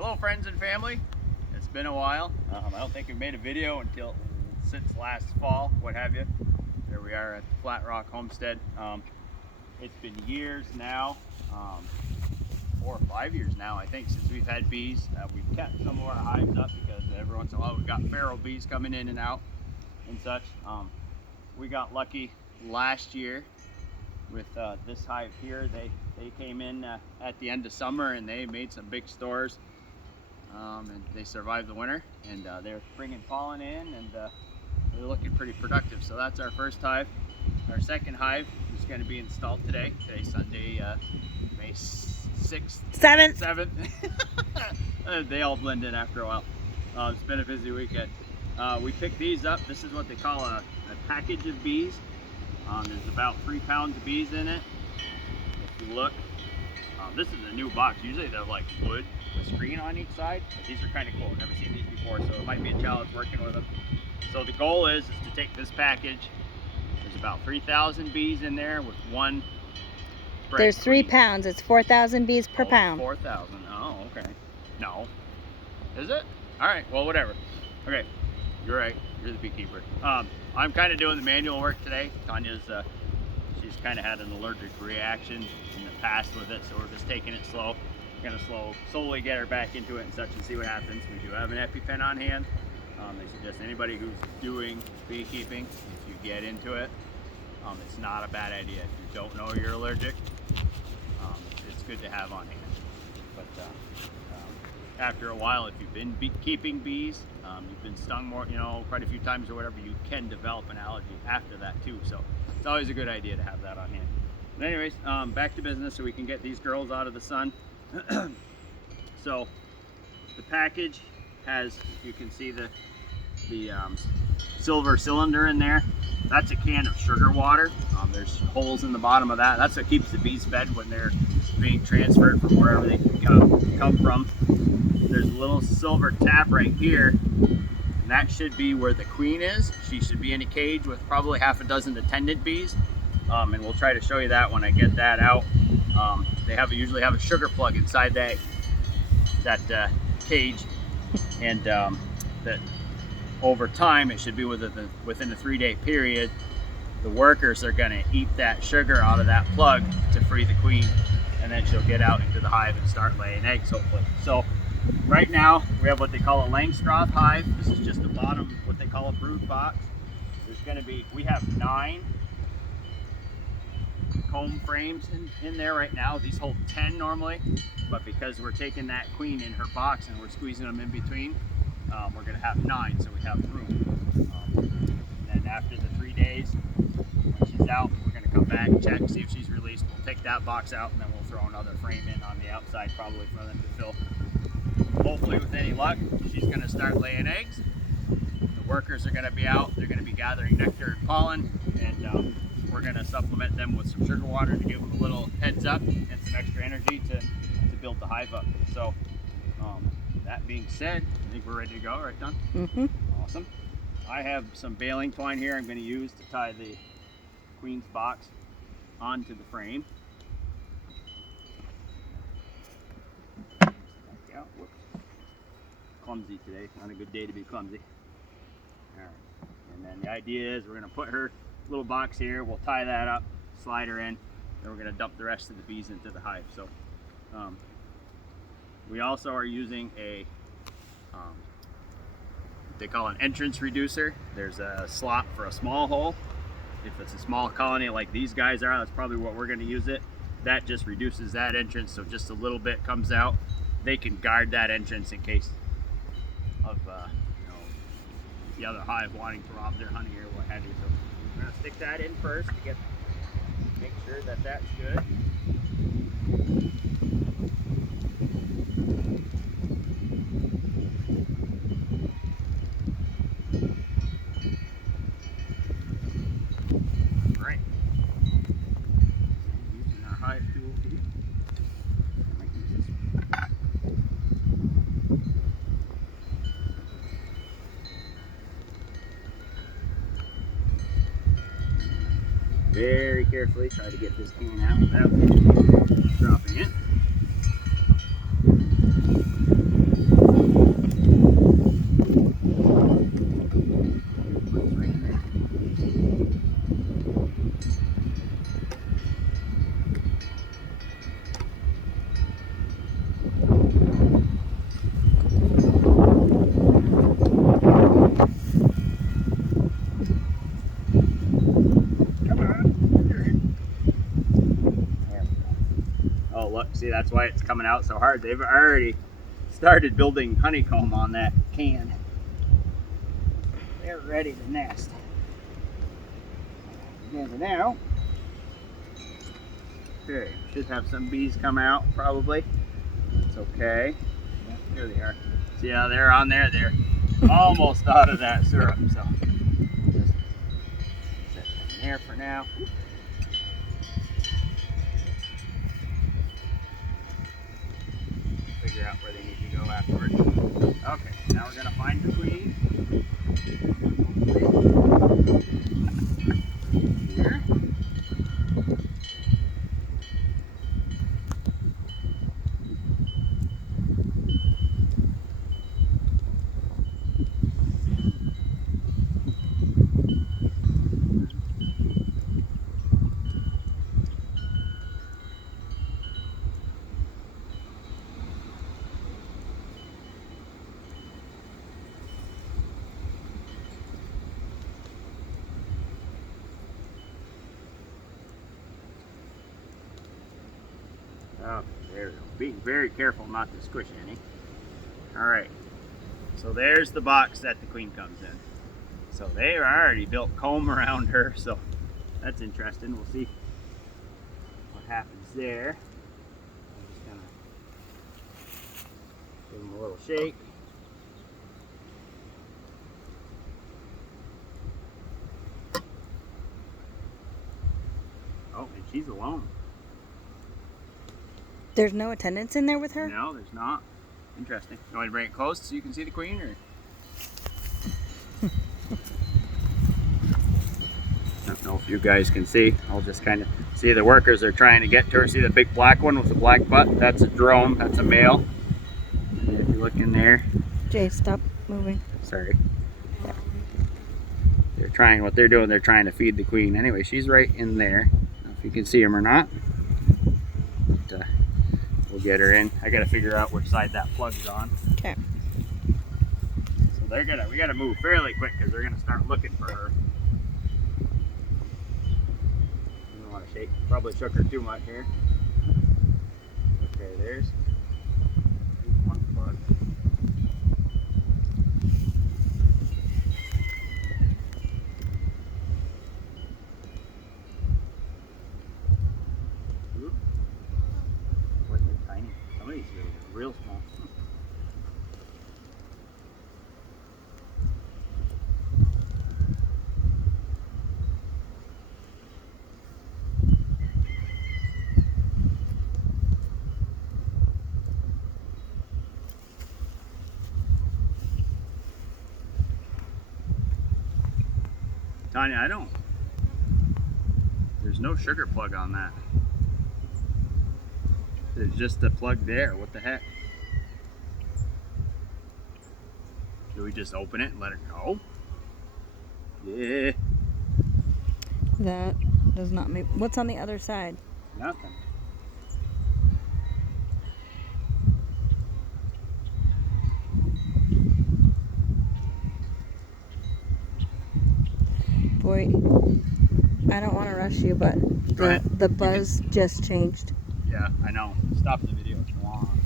Hello friends and family, it's been a while. I don't think we've made a video since last fall, what have you. There we are at the Flat Rock Homestead. It's been years now, 4 or 5 years now I think, since we've had bees. We've kept some of our hives up because every once in a while we've got feral bees coming in and out and such. We got lucky last year with this hive here. They came in at the end of summer and they made some big stores. And they survived the winter, and they're bringing pollen in, and they're looking pretty productive. So that's our first hive. Our second hive is going to be installed today. Today's Sunday, May 6th. 7th. They all blend in after a while. It's been a busy weekend. We picked these up. This is what they call a package of bees. There's about 3 pounds of bees in it. If you look, this is a new box. Usually they're like wood, a screen on each side, but these are kind of cool. I've never seen these before, so it might be a challenge working with them. So the goal is to take this package. There's about 3,000 bees in there with one. There's 3 pounds. It's 4,000 bees per pound. 4,000. Oh, okay. No. Is it? All right. Well, whatever. Okay. You're right. You're the beekeeper. I'm kind of doing the manual work today. Tanya's she's kind of had an allergic reaction in the past with it, so we're just taking it slow. We're gonna slowly get her back into it and such and see what happens. We do have an EpiPen on hand. They suggest anybody who's doing beekeeping, if you get into it, it's not a bad idea. If you don't know you're allergic, it's good to have on hand. But after a while, if you've been keeping bees, you've been stung more, quite a few times or whatever, you can develop an allergy after that too. So it's always a good idea to have that on hand. But anyways, back to business so we can get these girls out of the sun. So the package has, you can see the silver cylinder in there. That's a can of sugar water. There's holes in the bottom of that. That's what keeps the bees fed when they're being transferred from wherever they come from. There's a little silver tap right here, and that should be where the queen is. She should be in a cage with probably half a dozen attendant bees, and we'll try to show you that when I get that out. They usually have a sugar plug inside that cage, and that over time, it should be within a 3-day period, the workers are going to eat that sugar out of that plug to free the queen, and then she'll get out into the hive and start laying eggs, hopefully. So right now we have what they call a Langstroth hive. This is just the bottom, what they call a brood box. We have 9 comb frames in there right now. These hold 10 normally, but because we're taking that queen in her box and we're squeezing them in between, we're going to have 9, so we have room. And then after the 3 days, when she's out, we're going to come back, check, see if she's released. We'll take that box out, and then we'll throw another frame in on the outside, probably for them to fill. Hopefully, with any luck, she's going to start laying eggs. The workers are going to be out. They're going to be gathering nectar and pollen, and we're going to supplement them with some sugar water to give them a little heads up and some extra energy to build the hive up. So that being said, I think we're ready to go, right, Don? Mm-hmm. Awesome. I have some baling twine here I'm going to use to tie the queen's box onto the frame. Yeah, whoops. Clumsy today. Not a good day to be clumsy. All right. And then the idea is we're going to put her little box here. We'll tie that up, slide her in, then we're going to dump the rest of the bees into the hive. So we also are using a they call an entrance reducer. There's a slot for a small hole. If it's a small colony like these guys are, that's probably what we're going to use it. That just reduces that entrance, so just a little bit comes out. They can guard that entrance in case of the other hive wanting to rob their honey or what have you. So we're going to stick that in first to make sure that that's good. Very carefully try to get this can out without dropping it. See, that's why it's coming out so hard. They've already started building honeycomb on that can. They're ready to nest. Together now. Okay, should have some bees come out probably. It's okay. Yeah, there they are. See how they're on there? They're almost out of that syrup, so we'll just set them there for now. Figure out where they need to go afterwards. Okay, now we're gonna find the queen. Here. Oh, there we go. Being very careful not to squish any. Alright, so there's the box that the queen comes in. So they already built comb around her, so that's interesting. We'll see what happens there. I'm just gonna give them a little shake. Oh, and she's alone. There's no attendants in there with her? No, there's not. Interesting. You want me to bring it close so you can see the queen, or? I don't know if you guys can see. I'll just kind of see the workers are trying to get to her. See the big black one with the black butt? That's a drone. That's a male. And if you look in there. Jay, stop moving. Sorry. They're trying, what they're doing, they're trying to feed the queen. Anyway, she's right in there. I don't know if you can see him or not. But, we'll get her in. I gotta figure out which side that plug's on. Okay. So we gotta move fairly quick because they're gonna start looking for her. I don't want to shake. Probably shook her too much here. Okay, there's one plug. Ooh. Boy, they're tiny. Some of these are real small. Tanya, there's no sugar plug on that. There's just a plug there. What the heck? Do we just open it and let it go? Yeah. That does not make. What's on the other side? Nothing. Boy, I don't want to rush you, but the buzz just changed. Yeah, I know. Stop the video. It's long.